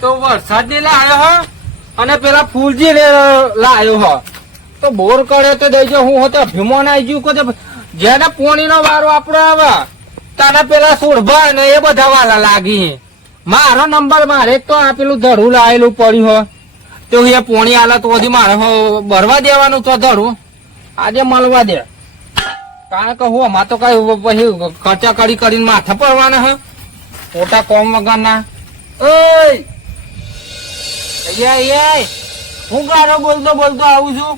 તો વરસાદ ને લાયો હો અને પેલા ફૂલજી ને લાયો હો તો બોર કરે તો દેજો હું હતો ભીમો ના ગયું કે જેને પોણી નો વારો આપડો આવે તારા પેલા સોળભા ને એ બધા વાલા લાગી મારો નંબર મારે તો આ પેલું ધરું લાયેલું પડ્યું હો તો એ પોણી આલે તો હજી મારે ભરવા દેવાનું તો ધરું આજે મળવા દે કારણ કે હું અમાર તો કઈ પછી ખર્ચા કરીને માથા પડવાના હે ખોટા કોમ વગર ના હું ગારો બોલતો આવું છું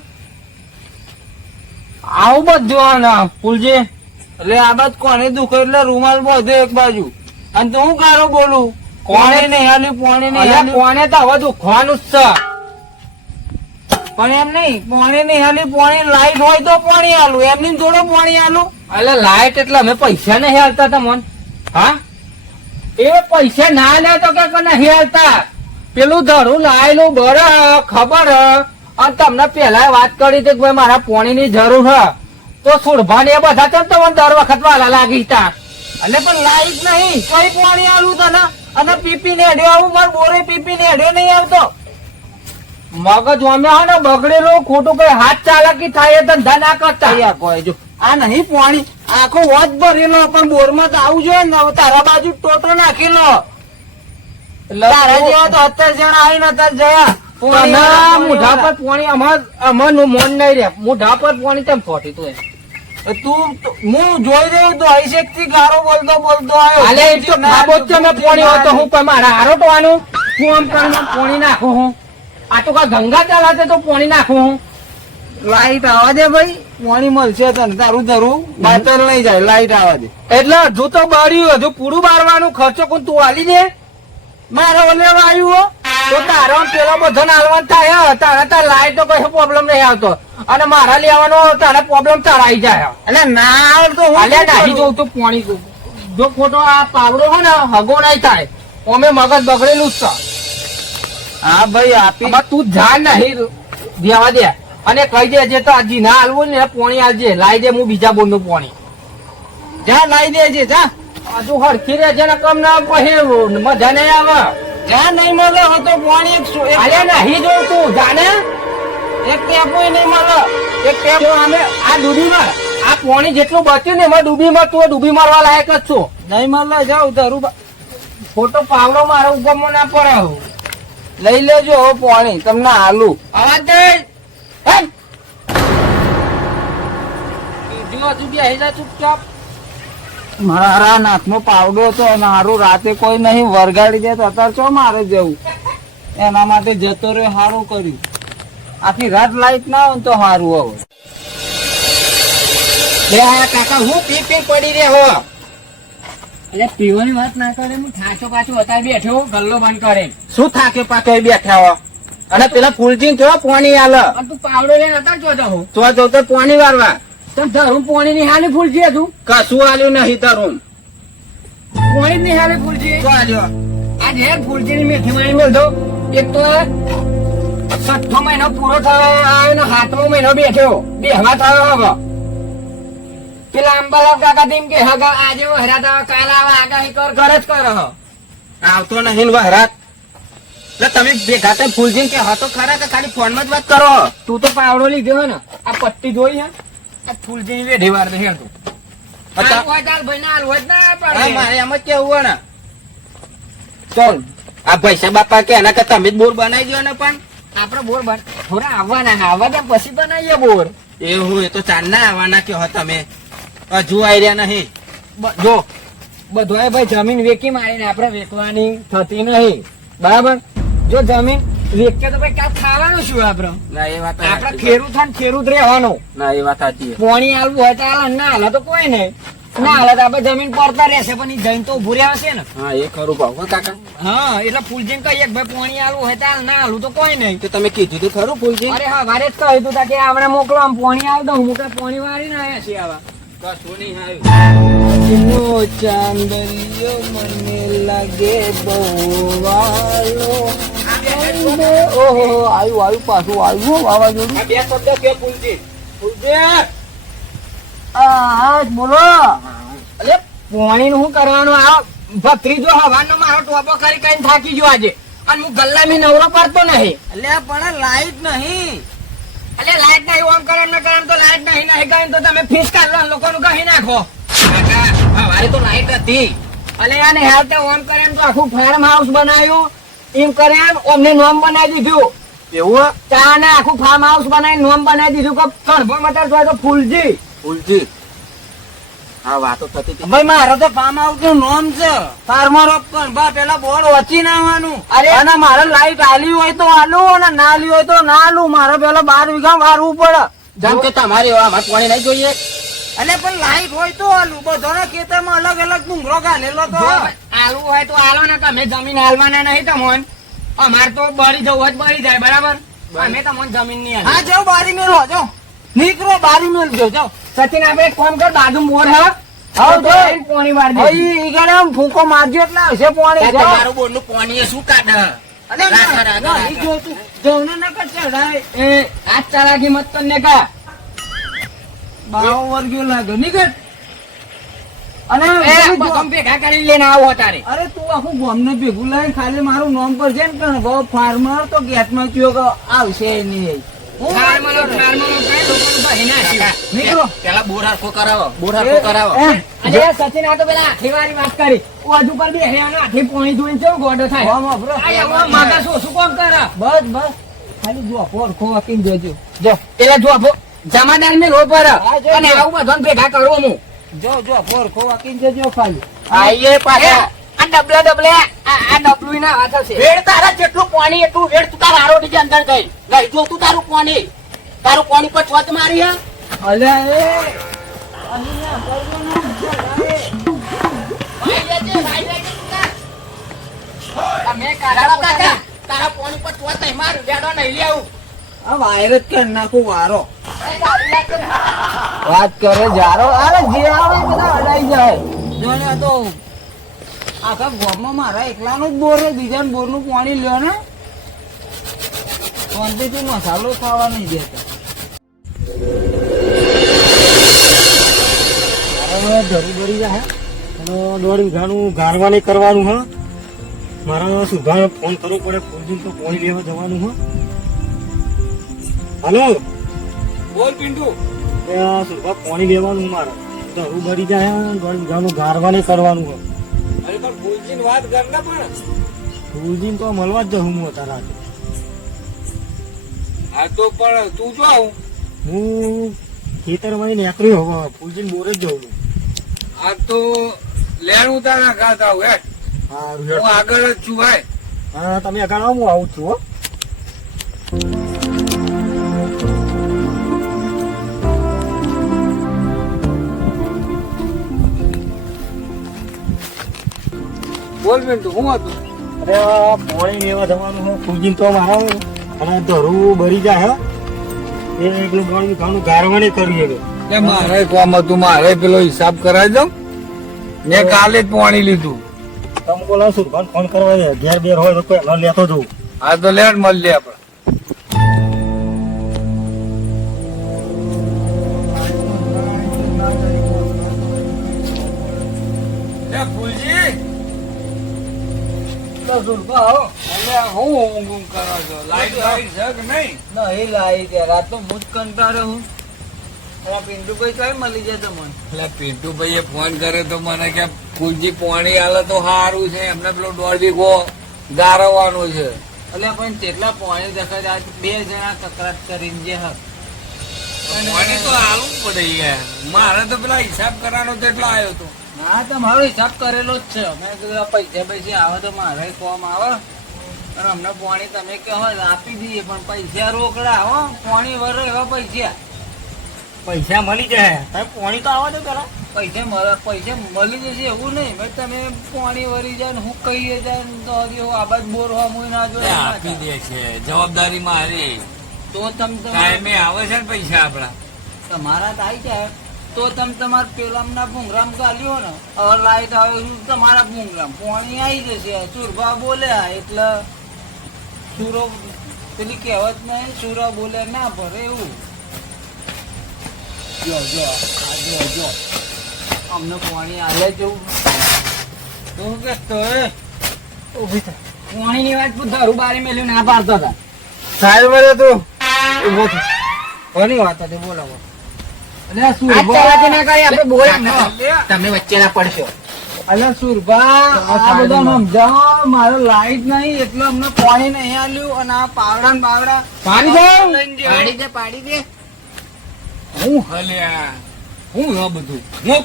આવું બધું ફૂલજી એટલે આ બાદ કોને દુખે એટલે રૂમાલ બધો એક બાજુ અને તું ગારો બોલું કોને નહીં હાલ્યું કોને નહીં હાલ્યું કોને તો હવે દુખવાનું જ છે પણ એમ નહીં પાણી નહીં હાલી પાણી લાઈટ હોય તો પાણી હાલું એમની થોડું પાણી હાલું એટલે લાઈટ એટલે અમે પૈસા નહીં હાલતા તમને હા એ પૈસા ના લે તો કે નહીં હાલતા પેલું ધરું લાયેલું બર ખબર અને તમને પેલા વાત કરી હતી કે ભાઈ મારા પાણી ની જરૂર હ તો સુરભા ને એ બધા ચમ તમને દર વખત વાલા લાગી તા એટલે પણ લાઈટ નહીં કઈ પાણી હાલું તને અને પીપી ને હેડ્યો આવું મારે બોરે પીપી ને હેડ્યો નહીં આવતો મગજ અમે હા ને બગડેલું ખોટું કઈ હાથ ચાલાકી થાય ધંધા ના કરતા કોઈ જો આ નહીં પાણી આખો વોચ ભરેલો પણ બોર માં તો આવું જોઈએ ને તારા બાજુ ટોટો નાખેલો તારા જેવા તો અત્યારે જણા આવીને અત્યારે જયા મોઢા પર પાણી અમારું મન નહીં રે મોઢા પર પાણી તેમ ફોટી તું હું જોઈ રહ્યો તો અભિષેક થી ગારો બોલતો આવ્યો પાણી હોય તો હું મારા આરોટવાનું હું આમ કરીને પાણી નાખું હું આ તો ગંગા ચાલાતે તો પાણી નાખું હું લાઈટ આવવા દે ભાઈ પાણી મળશે તને તારું ધરું બાતલ નહીં જાય લાઈટ આવવા દે એટલે હજુ તો બાર્યું હજુ પૂરું બારવાનું ખર્ચો કોણ તું આલી દે મારે ઓલે આવ્યું તો તારો પેલો બધો નાલવાન થાય તારે તાર લાઈટ તો કઈ પ્રોબ્લેમ નહીં આવતો અને મારા લેવાનો તારે પ્રોબ્લેમ તારા આવી જાય એટલે ના આવતો નાખી જવું તું પાણી જો ખોટો આ પાવડો હોય ને હગો નહીં થાય અમે મગજ બગડેલું જ છે હા ભાઈ આપી તું જા નહીં દેવા દે અને કહી દેજે તો હજી ના હાલવું ને પોણી આવજે લાવી દે હું બીજા બોલ નું પોણી જા લાવી દેજે જા હજુ હરખી રહેજે ને કમ ના પછી મજા નહીં આવે જા નહીં મળે તો પોણી નહીં જોઉં તું જાને એક ટેપો નહીં મળે એક ટેપ અમે આ ડૂબીમાં આ પોણી જેટલું બચ્યું ને એમાં ડૂબીમાં તું ડૂબી મારવા લાયક જ છું નહીં મળે જાઉં ધરું ખોટો પાવડો મારો ઉગમો ના પડે લઈ લેજો પાણી તમને હાલું અવાજ દે ચૂપચાપ મારા નાથનો પાવડો તો મારું રાતે કોઈ નહીં વરગાડી દે તો અત્યારે ચો મારે જવું એના માટે જતો રહ્યો સારું કર્યું આખી રાત લાઈટ ના હોય તો સારું હવે કાકા હું પી પડી રહ્યો એટલે પીવાની વાત ના કરે હું થાચો પાછો અત્યારે બેઠો ગલ્લો બંધ કરે શું થાકે પાછો બેઠા હો અને પેલા ફૂલજી કેવા પાણી આલે તું પાવડો લઈને અત્યારે જોતો તો પાણી વારવા તો ધરું પાણી ની હાલી ફૂલજી હતું કશું આલ્યું નહીં ધરું પાણી ની હાલી ફૂલજી શું આલ્યો આજે ફૂલજી ની મેથી માણી મેળતો એક તો 6ઠ્ઠો મહિનો પૂરો થયો ને 7મો મહિનો બેઠો બેહવા થયો હવે પેલા અંબાલાલ કાકા તેમ કે હગા આજે વહરાત કાલ આવે આગાહી કર જ કરો આવતો નહીં વહરાત એટલે તમે ભેગા થાય ફૂલજી કે હતો ખરા કે ખાલી ફોન માં જ વાત કરો તું તો પાવડો લીધો હે ને આ પટ્ટી જોઈ હે આ ફૂલજી વેઢી વાર દે તું મારે એમ જ કેવું ને ચાલ આ પૈસા બાપા કે એના કે તમે જ બોર બનાવી દો ને પણ આપડે બોર થોડા આવવા દે પછી બનાવીએ બોર એવું એ તો ચાર ના આવવાના કહો તમે હજુ આવી રહ્યા નહીં જો બધું ભાઈ જમીન વેકી મારીને આપડે વેચવાની થતી નહીં બરાબર જો જમીન વેચે તો ભાઈ કાપ ખાવાનું શું આપડે ના એ વાત આપડે ખેડૂત થાય ખેડૂત રહેવાનું ના એ વાત સાચી પાણી આલવું હોય તો હાલ ના હાલે તો કોઈ નહીં ના હાલે તો આપડે જમીન પડતા રહેશે પણ એ જઈને તો ઉભું રહેશે ને હા એ ખરું ભાવ કાકા હા એટલે ફૂલજી કહીએ ભાઈ પાણી આલવું હોય તો હાલ ના હાલું તો કોઈ નહીં તો તમે કીધું તું ખરું ફૂલજી અરે હા મારે જ કહ્યું તું કે આપણે મોકલો આમ પાણી આવ દઉં મોકલા પાણી વાળી ના આવ્યા છે આવા ચાંદલિયો મને લાગે બહુ વાલો ઓહો આવ્યું પાછું આવ્યું વાવાઝોડું બે શબ્દ કે ફૂલજી બોલો અરે પાણી નું શું કરવાનું આ ભત્રીજો હવાનો મારો ટોપો કરી કઈ થાકી ગયો આજે અને હું ગલ્લામી નવરો પડતો નહીં. એટલે પણ લાઈટ નહીં. એટલે લાઈટ નહીં ઓમ કરે ને કરે તો લાઈટ નહીં ગઈ તો તમે ફીસ કાઢો લોકોનું કહી નાખો. મારે તો લાઈટ હતી. એટલે આને હેલ્થ ઓમ કરે તો આખું ફાર્મ હાઉસ બનાવ્યું એમ કરે અમને નોમ બનાવી દીધું. એવું ચા ને આખું ફાર્મ હાઉસ બનાવી નોમ બનાવી દીધું કે કણભો મટર તો ફૂલજી. ફૂલજી હા વાતો થતી હતી. ભાઈ મારો તો ફાર્મ હાઉસ નું નામ છે ફાર્મર ઓફ કણભા. પેલા બોર્ડ વચી નાવાનું. અરે અને મારે લાઈટ આલી હોય તો આલું અને ના આલી હોય તો ના આલું. મારે પેલા 12 વીઘા વારવું પડે. જેમ કે તમારી પાણી નહીં જોઈએ. એટલે પણ લાઈટ હોય તો આલું. બધાના ખેતરમાં અલગ અલગ ડુંગરો ગાલેલો તો આલુ હોય તો આલો ને. તમે જમીન હાલવાના નહીં તમોન. અમારે તો બળી જવું હોય બળી જાય બરાબર. અમે તમને જમીન નહીં હા જાઓ બારી મેળવો જાઓ. નીકળો બારી મેળજો જાઓ. સચિન આપણે એક કામ કર બાજુ મોર હા પાણી મારી ફૂંકો મારજો એટલે આવશે પાણી. મારું બોરનું પાણી શું કાઢે? આ ચાલાકી મત તને કા 12 વર્ગ્યો લાગે નીકળ. અને ભેગા કરી લઈને આવો તારે. અરે તું આખું ગામ ને ભેગું લઈને ખાલી મારું નામ પર છે ને ફાર્મર તો ગેસ માં કયો કે આવશે નહીં. પેલા બોર હરખો કરાવો. સચિન આ તો પેલા આઠી વાળી વાત કરી. હજુ પર બે આઠી પોણી જોઈને કેવું ગોડો થાય. શું કોમ કરે? બસ ખાલી જો પોરખો વાકીને જોજો. જો એટલે જો જમાદાર ને રો પર અને આવું બધું ભેગા કરવો હું. જો પોરખો વાકીને જોજો ખાલી. આઈએ પાછા આ ડબલે આ ડબલું ના હાથ હશે. વેડ તારા જેટલું પાણી એટલું વેડ તું તારા આરોડી ની અંદર ગઈ લઈ જો તું તારું પાણી પર છોત મારી હે. અલ્યા એ તારા પાણી પર છોત નહીં મારું વેડો નહીં લેવું. આ વાયરસ કરી નાખું વારો વાત કરે જારો. અરે જે આવે બધા અડાઈ જાય. જો ને તો આખા ગામમાં મારા એકલાનું જ બોર છે. બીજા બોર નું પાણી લ્યો ને શાંતિથી મસાલો ખાવા નહીં દેતા. ધરું ભરી જાય 1.5 વીઘાનું ગારવાની કરવાનું હ. મારા સુભાને ફોન કરવો પડે. ફૂલજી તો પાણી લેવા જવાનું હ. હાલો બોલ પિન્ટુ. સુભા પાણી લેવાનું મારે. ધરું ભરી જાય 1.5 વીઘાનું ગારવાની કરવાનું હ. અરે પણ ફૂલજી વાત કર ને. પણ ફૂલજી તો મળવા જ જવું હું તારા. હા તો પણ તું જો આવું હું ખેતરમાં નીકળ્યો હવે ફૂલજી બોર જ જવું. આ તો લેણ ઉતારા ખાતા હું સારું આગળ જ છું ભાઈ. હા તમે આગળ આવો હું આવું છું હો. બોલ પિન્ટુ શું હતું? અરે પાણી લેવા જવાનું હ. ફૂલજી તો મારા અને ધરું ભરી જાય હે. એકલું 1.5 વીઘાનું ગારવાની કરવી હવે. મારે કોમ હતું. મારે પેલો હિસાબ કરાવી દઉં. મેં કાલે જ પાણી લીધું. તમે બોલો સુરભાન ફોન કરવા દે. ઘેર બેર હોય તો કોઈ ન લેતો જવું. હા તો લેટ મળીએ આપડે. ફૂલજી હું કરો છો? લાઈટ છે કે નહીં? નહીં લાઈટ રાત તો હું જ કંટાળે હું. પિન્ટુભાઈ કઈ મળી જાય તમને? એટલે પિન્ટુભાઈ ફોન કરે તો મને કે ફૂલજી પાણી આલે તો સારું છે. એમને પેલો 1.5 વીઘો ગારવાનો છે. એટલે પણ કેટલા પાણી દેખાય? 2 જણા તકરાર કરીને જે પાણી તો આલવું પડે યાર. મારે તો પેલા હિસાબ કરવાનો કેટલો આવ્યો હતો. ના તમારો હિસાબ કરેલો જ છે. મેં કીધું પૈસા આવે તો મારે કોમ આવે. અને અમને પાણી તમે કહો આપી દઈએ પણ પૈસા રોકડા હો. પાણી વરે એવા પૈસા મળી જાય. તમે પાણી તો આવવા દો પેલા. પૈસા મળી જશે એવું નહીં. ભાઈ તમે પાણી વરી જાય ને હું કહીએ જાય ને તો હજી આ બાજુ બોર હોય હું ના જોડે આપી દે છે. જવાબદારી મારી. તો તમે આવે છે ને પૈસા આપડા તમારા આવી જાય તો તમે તમારા પેલામના ભૂંગરામ ગાલ્યો ને. હવે લાઈટ આવે તમારા ભૂંગરામ પાણી આવી જશે. સુરભા બોલે એટલે સુરો પેલી કહેવત નહીં સુરા બોલે ના ભરે એવું. જો અમને પાણી આવે જેવું તો કે ઉભી થાય પાણીની વાત પૂછ ધરું બારી મેલ્યું ના પાડતા હતા. સાહેબ વળે તું ઉભો થા. કોની વાત હતી બોલાવો. અલ્યા સુરભા ના કરી આપણે બોલ તમે વચ્ચે ના પડશો. અલ્યા સુરભા આ બધા સમજાવો મારો લાઈટ નહીં એટલે અમને પાણી નહીં આલ્યું અને આ પાવડા ને બાવડા પાણી દે પાડી દે. હું હલ્યા હું આ બધું હું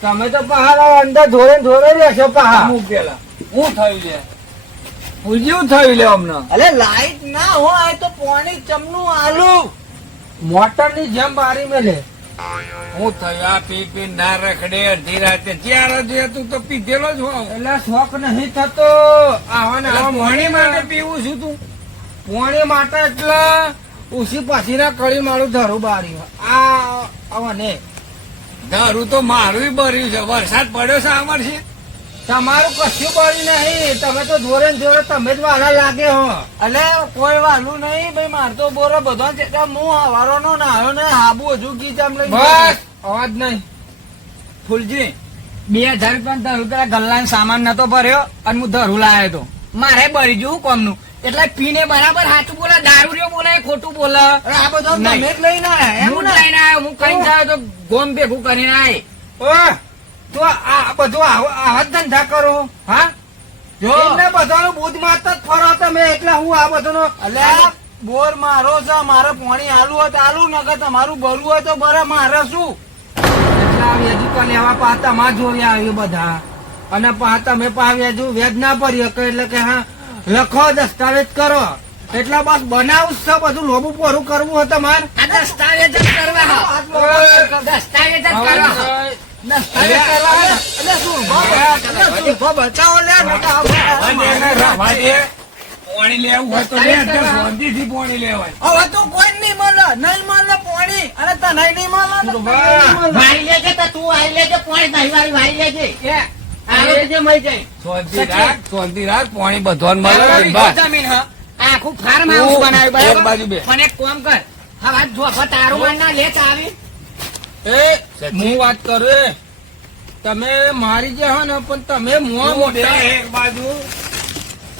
તમે તો પહાડ અંદર ધોરે રહેશો પહાડ હું પેલા હું થયું લે પૂજ્યું થયું લે અમને અલે લાઈટ ના હોય તો પાણી ચમનું આલુ મોટર ની જેમ બારી મેલે હું થયા પી પી ના રખડે અડધી રાતે ત્યારે જોઈએ તું તો પીધેલો જ હોઉં. એટલે શોખ નહીં થતો આવા ને આવા પાણી માટે પીવું છું તું. પાણી માટે એટલે ઉસી પછી ના કળી મારું ધરું બારી આ આવા ને દારૂ તો મારું ભર્યું છે. વરસાદ પડ્યો છે અમાર છે. તમારું કશું બળી નહીં તમે તો ધોરે ને ધોરે તમે જ વાલા લાગે હો એટલે કોઈ વાલું નહીં ભાઈ મારતો બોરો બધો છે કે હું હવારો નો નાયો ને હાબુ હજુ ગીચામ લઈ બસ અવાજ નહીં ફૂલજી 2000 રૂપિયા ધરું પેલા ગલ્લા સામાન નતો ભર્યો અને હું ધરું લાયો તો મારે બળી ગયું કોમનું એટલે પીને બરાબર સાચું બોલે દારૂ રહ્યો બોલે ખોટું બોલે આ બધો તમે જ લઈને આવ્યા હું લઈને આવ્યો હું કઈ જાય તો ગોમ ભેગું કરીને આય તો આ બધું આવા જ ધંધા કરો હા જો એટલે બધાનું બુધ મારતા જ ફરો તમે એટલે હું આ બધું એટલે બોર મારો છે મારે પાણી આલુ હોય તો આલુ નકર તમારું ભરવું હોય તો બરા મારે શું એટલે આ વેજુ તો લેવા પાતા માં જોયા આવ્યું બધા અને તમે વેજુ વેજ ના ભરી શકો એટલે કે હા લખો દસ્તાવેજ કરો એટલે બસ બનાવું છે બધું લોબું પોરું કરવું હોય તમારે દસ્તાવેજ જ કરવા દસ્તાવેજ જ કરવા પાણી લેવું હોય તો લે, અત્યારે શાંતિથી પાણી લેવાય. હવે તો કોઈ નહીં મળે નહીં મળે પાણી અને તને નહીં મળે વાળી લેજે તો તું વાળી લેજે પાણી નહીં વાળી લેજે. શાંતિ રાખ, શાંતિ રાખ. પાણી બધોને મળે. બસ. જમીન હા આખું ફાર્મ હાઉસ બનાવ્યું એક બાજુ બે. પણ એક કામ કર હા જો તારું માન ના લેત આવી હું વાત કરું તમે મારી જે હો ને પણ તમે મોટા એક બાજુ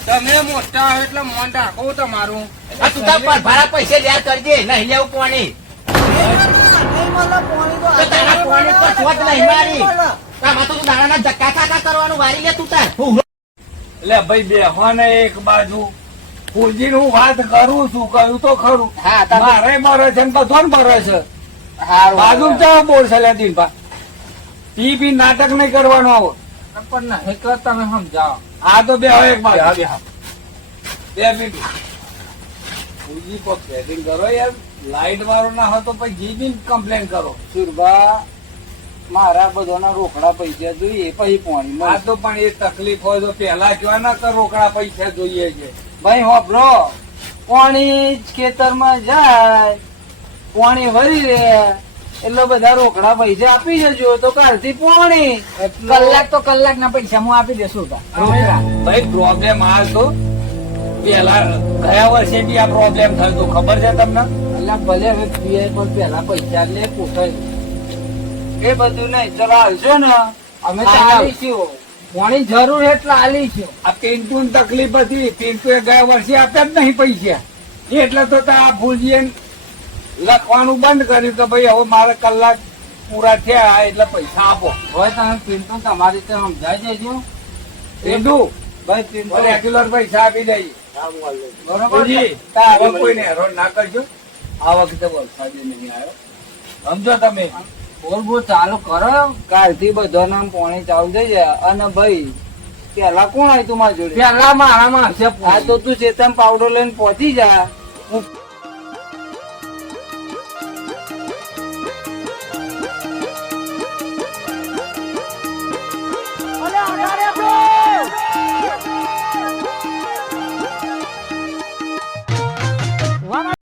તમે મોટા હો એટલે મોન રાખો તમારું આ તું તાર પર ભાડા પૈસે લ્યા કરજે નહીં લેવું પાણી. તો તારા પાણી પર છોટ નહીં મારી. આમાં તો તું દાડાના ધક્કા ખાતા કરવાનું વારી લે તું તાર. એટલે ભાઈ બેહો ને એક બાજુ પૂજી નું વાત કરું છું કહ્યું તો ખરું. હા, તાર- મારે મરે છે ને બધોને મરે છે. હારું. બાજુ ચા બોલ છે લે દીનભા. પી પી નાટક નહીં કરવાનું આવો. પણ નહીં કર તમે સમજાવો આ તો બે એક બાજુ બે મિનિટ પૂજી પર સેટિંગ કરો યાર. લાઈટ વાળો ના હોય તો પછી જીબી કમ્પ્લેન કરો. સુરભા મારા બધાના રોકડા પૈસા જોઈએ પછી પાણી આ તો પણ એ તકલીફ હોય તો પેલા કેવા ના કર રોકડા પૈસા જોઈએ છે. ભાઈ હોભરો પાણી ખેતરમાં જાય પાણી વરી રે એટલે બધા રોકડા પૈસા આપી જજો તો કાલથી પાણી કલાક તો કલાક ના પૈસા હું આપી દેશું રોકડા ભાઈ પ્રોબ્લેમ આ તો પેલા ગયા વર્ષે બી આ પ્રોબ્લેમ થયો તો ખબર છે તમને. એટલે ભલે હવે પીએ પણ પેલા પૈસા લે પોસાય એ બધું નહીં ચલો આવશો ને અમે તો આલીશું પાણી જરૂર એટલે આલીશું આ પિન્ટુ ની તકલીફ હતી. પિન્ટુ એ ગયા વર્ષે આપ્યા જ નહીં પૈસા એટલે તો આ ભૂલજીએ લખવાનું બંધ કર્યું કે ભાઈ હવે મારે કલાક પૂરા થયા એટલે પૈસા આપો. હવે તમે પિન્ટુ તમારી રીતે સમજાઈ દેજો પિન્ટુ ભાઈ પિન્ટુ રેગ્યુલર પૈસા આપી દઈએ. બરોબર ભૂલજી, હવે કોઈને હેરાન ના કરજો. આ વખતે વરસાદ નહીં આવ્યો સમજો તમે. બોલ ચાલુ કરો કાલથી બધા નામ પાણી ચાલુ થઈ જાય અને ભાઈ પેલા કોણ આવ્યું તું મારી જોડે પેલા મારામાં હશે આ તો તું ચેતન પાવડર લઈને પહોંચી જા હું